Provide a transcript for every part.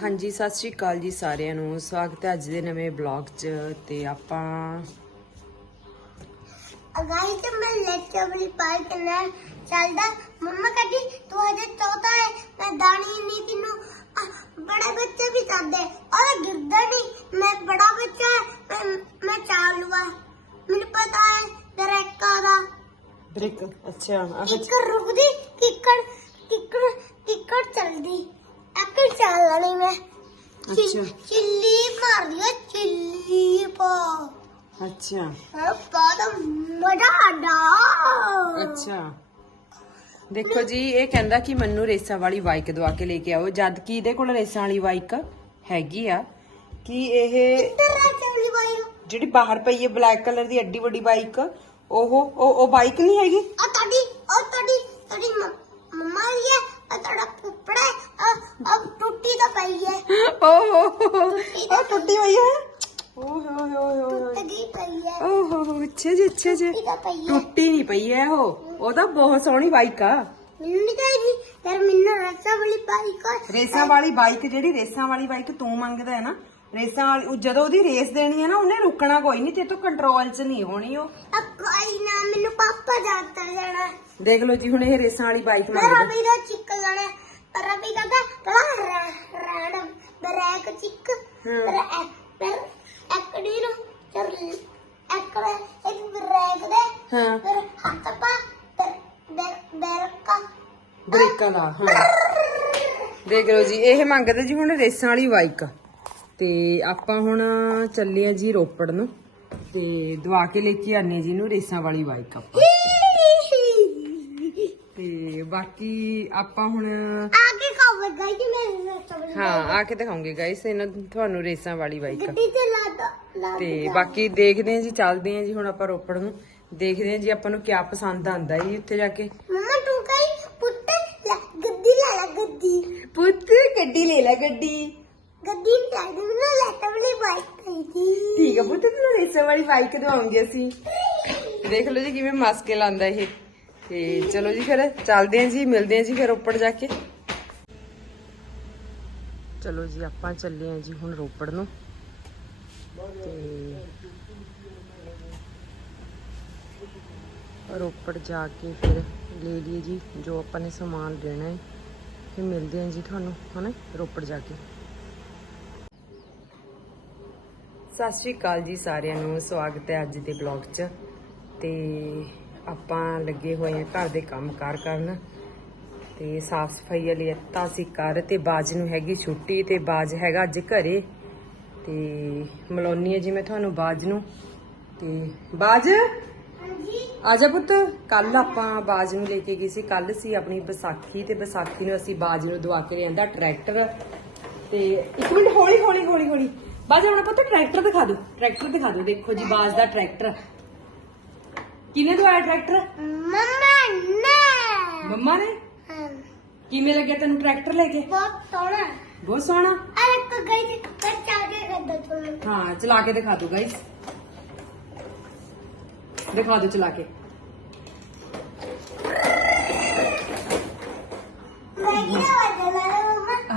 ਹਾਂਜੀ ਸਤਿ ਸ਼੍ਰੀ ਅਕਾਲ ਜੀ ਸਾਰਿਆਂ ਨੂੰ। ਸਵਾਗਤ ਹੈ ਅੱਜ ਦੇ ਨਵੇਂ ਬਲੌਗ 'ਚ ਤੇ ਆਪਾਂ ਅਗਾਈ ਤੇ ਮੈਂ ਲੈਟਰ ਵਾਲੀ ਪਾਈ ਕਰਨਾ ਚੱਲਦਾ। ਮੰਮਾ ਕਹਿੰਦੀ ਤੂੰ ਹਜੇ ਚੌਥਾ ਹੈ ਮੈਂ ਦਾਣੀ ਨਹੀਂ ਤੈਨੂੰ ਬੜੇ ਬੱਚੇ ਵੀ ਕਰਦੇ। ਔਰ ਗਿਰਦਾ ਨਹੀਂ। ਮੈਂ ਬੜਾ ਬੱਚਾ ਹੈ ਮੈਂ ਮੈਂ ਚਾਲੂਆ। ਮੈਨੂੰ ਪਤਾ ਹੈ ਬਰੇਕਾ ਦਾ ਬ੍ਰੇਕ ਅੱਛਾ ਕਿੱਕਰ ਰੁਕਦੀ ਕਿੱਕਰ ਕਿੱਕਰ ਕਿੱਕਰ ਚੱਲਦੀ। ਐਕਲ ਚੱਲਣੀ ਮੈਂ ਅੱਛਾ। ਚਿੱਲੀ ਮਾਰ ਲਿਆ ਚਿੱਲੀ ਪਾ ਅੱਛਾ ਪਾਦਾ ਮਜ਼ਾ ਆਡਾ ਅੱਛਾ ਦੇਖੋ ਜੀ ਇਹ ਕਹਿੰਦਾ ਕਿ ਮੈਨੂੰ ਰੇਸਾਂ ਵਾਲੀ ਬਾਈਕ ਦਵਾ ਕੇ ਲੈ ਕੇ ਆਓ ਜਦ ਕਿ ਇਹਦੇ ਕੋਲ ਰੇਸਾਂ ਵਾਲੀ ਬਾਈਕ ਹੈਗੀ ਆ ਕਿ ਇਹ ਚੌਲੀ ਜਿਹੜੀ ਬਾਹਰ ਪਈ ਹੈ ਬਲੈਕ ਕਲਰ ਦੀ ਐਡੀ ਵੱਡੀ ਬਾਈਕ ਉਹ ਉਹ ਉਹ ਬਾਈਕ ਨਹੀਂ ਹੈਗੀ ਆ ਤੁਹਾਡੀ ਉਹ ਤੁਹਾਡੀ ਤੁਹਾਡੀ ਮ- ਮੰਮਾ ਦੀ ਹੈ ਆ ਤੁਹਾਡਾ ਪੁੱਪੜਾ ਹੈ ਆ ਟੁੱਟੀ ਤਾਂ ਪਈ ਹੈ। ਓਹ ਉਹ ਟੁੱਟੀ ਹੋਈ ਹੈ? ਓਹ ਹੋ ਹੋ ਹੋ ਟੁੱਟ ਗਈ ਪਈ ਹੈ। ਓਹ ਹੋ ਹੋ ਅੱਛਾ ਜੀ ਅੱਛਾ ਜੀ। ਟੁੱਟੀ ਤਾਂ ਪਈ ਹੈ। ਟੁੱਟੀ ਨਹੀਂ ਪਈ ਹੈ ਉਹ। ਉਹ ਤਾਂ ਬਹੁਤ ਸੋਹਣੀ ਬਾਈਕ ਆ। ਮੈਨੂੰ ਨਹੀਂ ਚਾਹੀਦੀ ਪਰ ਮੈਨੂੰ ਰਸਾ ਵਾਲੀ ਪਾਈ ਕੋ ਰੇਸਾਂ ਵਾਲੀ ਬਾਈਕ ਜਿਹੜੀ ਰੇਸਾਂ ਵਾਲੀ ਬਾਈਕ ਤੂੰ ਮੰਗਦਾ ਹੈ ਨਾ ਰੇਸਾਂ ਵਾਲੀ ਉਹ ਜਦੋਂ ਉਹਦੀ ਰੇਸ ਦੇਣੀ ਹੈ ਨਾ ਉਹਨੇ ਰੁਕਣਾ ਕੋਈ ਨਹੀਂ ਤੇ ਤੋਂ ਕੰਟਰੋਲ 'ਚ ਨਹੀਂ ਹੋਣੀ ਉਹ। ਆ ਕੋਈ ਨਾ ਮੈਨੂੰ ਪਾਪਾ ਜਾਣਦਾ ਜਾਣਾ ਦੇਖ ਲਓ ਜੀ ਹੁਣ ਇਹ ਰੇਸਾਂ ਵਾਲੀ ਬਾਈਕ ਮੇਰਾ ਮੰਗਦਾ। ਵੀ ਦਾ ਚਿੱਕ ਲੈਣਾ ਪਰ ਅਭੀ ਕਹਿੰਦਾ ਕਲਾ ਰੈਂਡਮ ਬਰੇਕ ਚਿੱਕ। ਹਮ। ਪਰ ਐ- ਪਰ ਐਕੜੀ ਨੂੰ ਚਰ ਐਕੜਾ ਇੱਕ ਬਰੇਕ ਦੇ। ਹਾਂ। ਫਿਰ ਹੱਥ ਪਾ ਫਿਰ ਬੈਰ ਬੈਰਕਾ ਬ੍ਰੇਕਾਂ ਦਾ ਹਾਂ। ਦੇਖ ਲਓ ਜੀ ਇਹ ਮੰਗਦਾ ਜੀ ਹੁਣ ਰੇਸਾਂ ਵਾਲੀ ਬਾਈਕ ਤੇ ਆਪਾਂ ਹੁਣ ਚੱਲੇ ਆ ਜੀ ਰੋਪੜ ਨੂੰ ਤੇ ਦਵਾ ਕੇ ਲੈ ਕੇ ਆਨੇ ਜੀ ਨੂੰ ਰੇਸਾਂ ਵਾਲੀ ਬਾਈਕ ਆਪਾਂ। ਤੇ ਬਾਕੀ ਆਪਾਂ ਹੁਣ ਆਗੇ ਖਾਵੇਗਾ ਕਿ ਮੈਂ ਹਾਂ ਆ ਕੇ ਦਿਖਾਉਂਗੇ ਗਾਇਸ ਇਹਨਾਂ ਤੁਹਾਨੂੰ ਰੇਸਾਂ ਵਾਲੀ ਬਾਈਕ ਗੱਡੀ ਤੇ ਲਾ ਬਾਕੀ ਦੇਖਦੇ ਹਾਂ ਜੀ ਚੱਲਦੇ ਹਾਂ ਜੀ ਹੁਣ ਆਪਾਂ ਰੋਪੜ ਨੂੰ। ਦੇਖਦੇ ਹਾਂ ਜੀ ਆਪਾਂ ਨੂੰ ਕਿਆ ਪਸੰਦ ਆਂਦਾ ਜੀ ਉੱਥੇ ਜਾ ਕੇ। ਮਮਾ ਤੂੰ ਕਹੀ ਪੁੱਤ ਗੱਡੀ ਲੈ ਲੈ ਗੱਡੀ। ਪੁੱਤ ਗੱਡੀ ਲੈ ਲੈ ਗੱਡੀ। ਗੱਡੀ ਚਾਹੀਦੀ ਮੈਨੂੰ ਲੈਟਰ ਵਾਲੀ ਬਾਈਕ ਚਾਹੀਦੀ ਠੀਕ ਆ ਪੁੱਤ, ਤੈਨੂੰ ਰੇਸਾਂ ਵਾਲੀ ਬਾਈਕ ਦਵਾਉਂਗੇ ਅਸੀਂ। ਦੇਖ ਲਓ ਜੀ ਕਿਵੇਂ ਮਸਕੇ ਲਾਂਦਾ ਇਹ। ਤੇ ਚਲੋ ਜੀ ਫਿਰ, ਚੱਲਦੇ ਹਾਂ ਜੀ, ਮਿਲਦੇ ਹਾਂ ਜੀ ਫਿਰ ਰੋਪੜ ਜਾ ਕੇ। ਚਲੋ ਜੀ, ਆਪਾਂ ਚੱਲੇ ਹਾਂ ਜੀ ਹੁਣ ਰੋਪੜ ਨੂੰ। ਤੇ ਰੋਪੜ ਜਾ ਕੇ ਫਿਰ ਲੈ ਲਈਏ ਜੀ ਜੋ ਆਪਾਂ ਨੇ ਸਮਾਨ ਲੈਣਾ ਹੈ। ਫਿਰ ਮਿਲਦੇ ਹਾਂ ਜੀ ਤੁਹਾਨੂੰ, ਹਨਾ? ਰੋਪੜ ਜਾ ਕੇ। ਸਤਿ ਸ਼੍ਰੀ ਅਕਾਲ ਜੀ ਸਾਰਿਆਂ ਨੂੰ ਸਵਾਗਤ ਹੈ ਅੱਜ ਦੇ ਬਲੌਗ 'ਚ। ਤੇ ਆਪਾਂ ਲੱਗੇ ਹੋਏ ਹਾਂ ਘਰ ਦੇ ਕੰਮਕਾਰ ਕਰਨ। ਤੇ ਸਾਫ਼ ਸਫ਼ਾਈ ਵਾਲੀ ਤਾਂ ਅਸੀਂ ਕਰ ਤੇ ਬਾਜ ਨੂੰ ਹੈਗੀ ਛੁੱਟੀ ਤੇ ਬਾਜ ਹੈਗਾ ਅੱਜ ਘਰੇ। ਤੇ ਮਲਾਉਣੀ ਹੈ ਜੀ ਮੈਂ ਤੁਹਾਨੂੰ ਬਾਜ ਨੂੰ। ਤੇ ਬਾਜ? ਹਾਂਜੀ। ਆਜਾ ਪੁੱਤ। ਕੱਲ ਆਪਾਂ ਬਾਜ ਨੂੰ ਲੈ ਕੇ ਗਏ ਸੀ। ਕੱਲ ਸੀ ਆਪਣੀ ਵਿਸਾਖੀ ਤੇ ਵਿਸਾਖੀ ਨੂੰ ਅਸੀਂ ਬਾਜ ਨੂੰ ਦਵਾ ਕੇ ਲਿਆਂਦਾ ਟਰੈਕਟਰ। ਤੇ ਇੱਕ ਮਿੰਟ ਹੌਲੀ ਹੌਲੀ ਹੌਲੀ ਹੌਲੀ ਬਾਜ ਆਪਣਾ ਪੁੱਤ ਟਰੈਕਟਰ ਦਿਖਾ ਦਿਓ ਟਰੈਕਟਰ ਦਿਖਾ ਦਿਓ ਦੇਖੋ ਜੀ ਬਾਜ ਦਾ ਟਰੈਕਟਰ। ਕਿਹਨੇ ਦਵਾਇਆ ਟਰੈਕਟਰ? ਮਮਾ ਨੇ। ਮੰਮਾ ਨੇ? ਹਾਂ, ਕਿਵੇਂ ਲੱਗਿਆ ਤੈਨੂੰ ਟਰੈਕਟਰ ਲੈ ਕੇ? ਬਹੁਤ ਸੋਹਣਾ। ਬਹੁਤ ਸੋਹਣਾ? ਅਰੇ ਕੋ ਗਈ ਤੇ ਕਰ ਚਾ ਕੇ ਕਰਦਾ ਤੁਹਾਨੂੰ। ਹਾਂ ਚਲਾ ਕੇ ਦਿਖਾ ਦਿਓ ਗਾਇਸ। ਦਿਖਾ ਦਿਓ ਚਲਾ ਕੇ।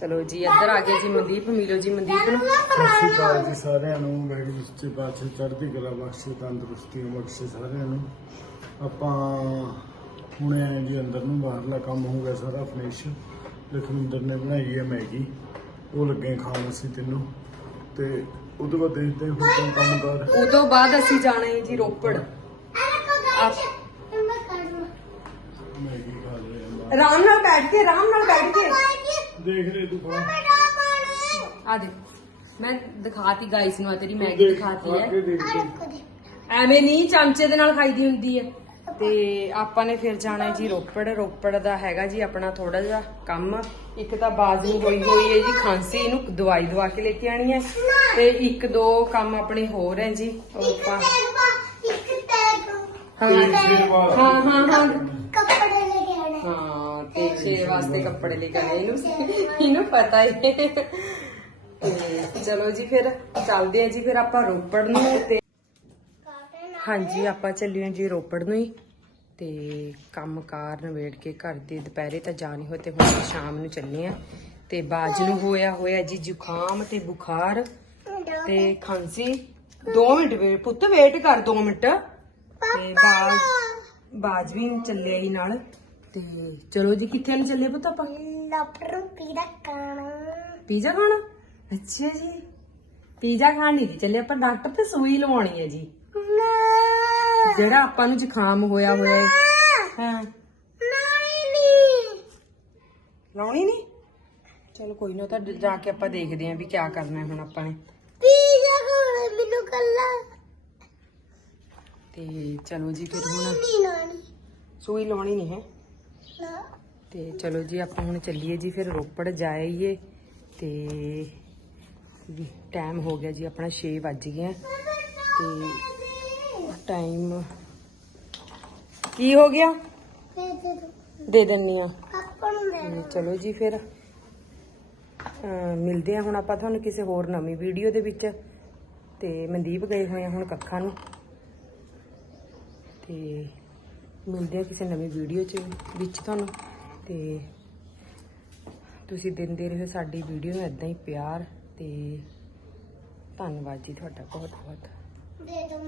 ਚਲੋ ਜੀ ਇੱਧਰ ਆ ਗਿਆ ਜੀ ਮਨਦੀਪ ਮਿਲੋ ਜੀ ਮਨਦੀਪ ਨੂੰ। ਸਤਿ ਸ਼੍ਰੀ ਅਕਾਲ ਜੀ ਸਾਰਿਆਂ ਨੂੰ ਵੈਗੁਰੂ ਸੱਚੇ ਪਾਤਸ਼ਾਹ ਚੜ੍ਹਦੀ ਕਲਾ ਬਖਸ਼ੇ ਤੰਦਰੁਸਤੀ ਬਖਸ਼ੇ ਸਾਰਿਆਂ ਨੂੰ। ਆਪਾਂ ਹੁਣੇ ਆਏ ਜੀ ਅੰਦਰ ਨੂੰ ਬਾਹਰਲਾ ਕੰਮ ਹੋ ਗਿਆ ਸਾਰਾ ਫਿਨਿਸ਼ ਲਖਵਿੰਦਰ ਨੇ ਬਣਾਈ ਹੈ ਮੈਗੀ। ਉਹ ਲੱਗੇ ਖਾਣ ਅਸੀਂ ਤੈਨੂੰ। ਤੇ ਉਦੋਂ ਬਾਅਦ ਦੇਖਦੇ ਹਾਂ ਹੁਣ ਕੰਮ ਕਰ? ਉਦੋਂ ਬਾਅਦ ਅਸੀਂ ਜਾਣਾ ਹੈ ਜੀ ਰੋਪੜ। ਮੈਗੀ ਖਾ ਰਹੇ ਹਾਂ ਆਰਾਮ ਨਾਲ ਬੈਠ ਕੇ ਆਰਾਮ ਨਾਲ ਬੈਠ ਕੇ। ਦੇਖ ਲੈ ਤੂੰ ਖਾ ਆ ਦੇ ਮੈਂ ਦਿਖਾਤੀ ਗਾਈਸ ਨੂੰ ਆ ਤੇਰੀ ਮੈਗੀ ਦਿਖਾਤੀ ਹੈ। ਕੇ ਦੇਖ। ਕੇ ਐਵੇਂ ਨਹੀਂ ਚਮਚੇ ਦੇ ਨਾਲ ਖਾਈਦੀ ਹੁੰਦੀ ਹੈ। ਤੇ ਆਪਾਂ ਨੇ ਫਿਰ ਜਾਣਾ ਹੈ ਜੀ ਰੋਪੜ ਰੋਪੜ ਦਾ ਹੈਗਾ ਜੀ ਆਪਣਾ ਥੋੜਾ ਜਿਹਾ ਕੰਮ। ਇੱਕ ਤਾਂ ਬਾਜ਼ ਨੂੰ ਹੋਈ ਹੋਈ ਹੈ ਜੀ ਖਾਂਸੀ ਇਹਨੂੰ ਦਵਾਈ ਦਵਾ ਕੇ ਲੈ ਕੇ ਆਣੀ ਹੈ। ਤੇ ਇੱਕ ਦੋ ਕੰਮ ਆਪਣੇ ਹੋਰ ਹੈ ਜੀ ਉਹ ਆਪਾਂ ਹਾਂ ਹਾਂ ਹਾਂ ਹਾਂ। ਕੱਪੜੇ ਵਾਸਤੇ ਕੱਪੜੇ ਲੈ ਕੇ ਆਏ ਇਹਨੂੰ। ਇਹਨੂੰ ਪਤਾ ਹੀ ਹੈ। ਤੇ ਚਲੋ ਜੀ ਫਿਰ ਚੱਲਦੇ ਆ ਜੀ ਫਿਰ ਆਪਾਂ ਰੋਪੜ ਨੂੰ ਤੇ ਹਾਂਜੀ ਆਪਾਂ ਚੱਲੇ ਹਾਂ ਜੀ ਰੋਪੜ ਨੂੰ ਹੀ। ਤੇ ਕੰਮ ਕਾਰ ਨਵੇੜ ਕੇ ਘਰ ਦੇ ਦੁਪਹਿਰੇ ਤਾਂ ਜਾਣੀ ਹੋਏ ਤੇ ਹੁਣ ਸ਼ਾਮ ਨੂੰ ਚੱਲੇ ਆ ਤੇ ਬਾਜ ਨੂੰ ਹੋਇਆ ਹੋਇਆ ਜੀ ਜ਼ੁਕਾਮ ਤੇ ਬੁਖਾਰ ਤੇ ਖਾਂਸੀ। 2 ਮਿੰਟ ਵੇਟ ਪੁੱਤ ਵੇਟ ਕਰ 2 ਮਿੰਟ। ਤੇ ਬਾਜ ਬਾਜ ਵੀ ਚੱਲਿਆ ਹੀ ਨਾਲ। ਤੇ ਚਲੋ ਜੀ ਕਿੱਥੇ ਨੂੰ ਚੱਲੇ ਪੁੱਤ ਆਪਾਂ? ਲੱਪਰੂ ਪੀੜਾ ਕਾਣਾ ਪੀਜ਼ਾ ਖਾਣਾ? ਅੱਛਾ ਜੀ। ਪੀਜ਼ਾ ਖਾਣ ਨਹੀਂ ਜੀ ਚੱਲੇ ਆਪਾਂ ਡਾਕਟਰ ਤੇ ਸੂਈ ਲਵਾਉਣੀ ਹੈ ਜੀ। ਜਿਹੜਾ ਆਪਾਂ ਨੂੰ ਜ਼ੁਕਾਮ ਹੋਇਆ ਹੋਇਆ ਹੈ। ਹਾਂ। ਲਾਉਣੀ ਨਹੀਂ। ਚਲੋ ਕੋਈ ਨਾ ਉਹ ਤਾਂ ਜਾ ਕੇ ਆਪਾਂ ਦੇਖਦੇ ਆਂ ਵੀ ਕੀ ਕਰਨਾ ਹੈ ਹੁਣ ਆਪਾਂ ਨੇ। ਪੀਜ਼ਾ ਖਾਣਾ ਮੈਨੂੰ ਕੱਲਾ ਤੇ ਚਲੋ ਜੀ ਫਿਰ ਹੁਣ ਸੂਈ ਲਾਉਣੀ ਨਹੀਂ ਹੈ। ਤੇ ਚਲੋ ਜੀ, ਆਪਾਂ ਹੁਣ ਚੱਲੀਏ ਜੀ, ਫਿਰ ਰੋਪੜ ਜਾਈਏ। ਤੇ ਟਾਈਮ ਹੋ ਗਿਆ ਜੀ, ਆਪਣਾ 6 ਵੱਜ ਗਏ ਆ। ਤੇ ਟਾਈਮ ਕੀ ਹੋ ਗਿਆ? ਦੇ ਦੇ ਦੋ ਦਿੰਨੀ ਆ ਚਲੋ ਜੀ, ਫਿਰ ਮਿਲਦੇ ਆ ਹੁਣ ਆਪਾਂ ਤੁਹਾਨੂੰ ਕਿਸੇ ਹੋਰ ਨਵੀਂ ਵੀਡੀਓ ਦੇ ਵਿੱਚ। ਤੇ ਮਨਦੀਪ ਗਏ ਹੋਏ ਆ ਹੁਣ ਕੱਖਾਂ ਨੂੰ। ਤੇ ਮਿਲਦੇ ਆ ਕਿਸੇ ਨਵੀਂ ਵੀਡੀਓ ਚ ਵਿੱਚ ਤੁਹਾਨੂੰ। ਤੇ ਤੁਸੀਂ ਦਿੰਦੇ ਰਹੋ ਸਾਡੀ ਵੀਡੀਓ ਨੂੰ ਇਦਾਂ ਹੀ ਪਿਆਰ ਤੇ ਧੰਨਵਾਦ ਜੀ ਤੁਹਾਡਾ ਬਹੁਤ ਬਹੁਤ ਦੇ ਦੋ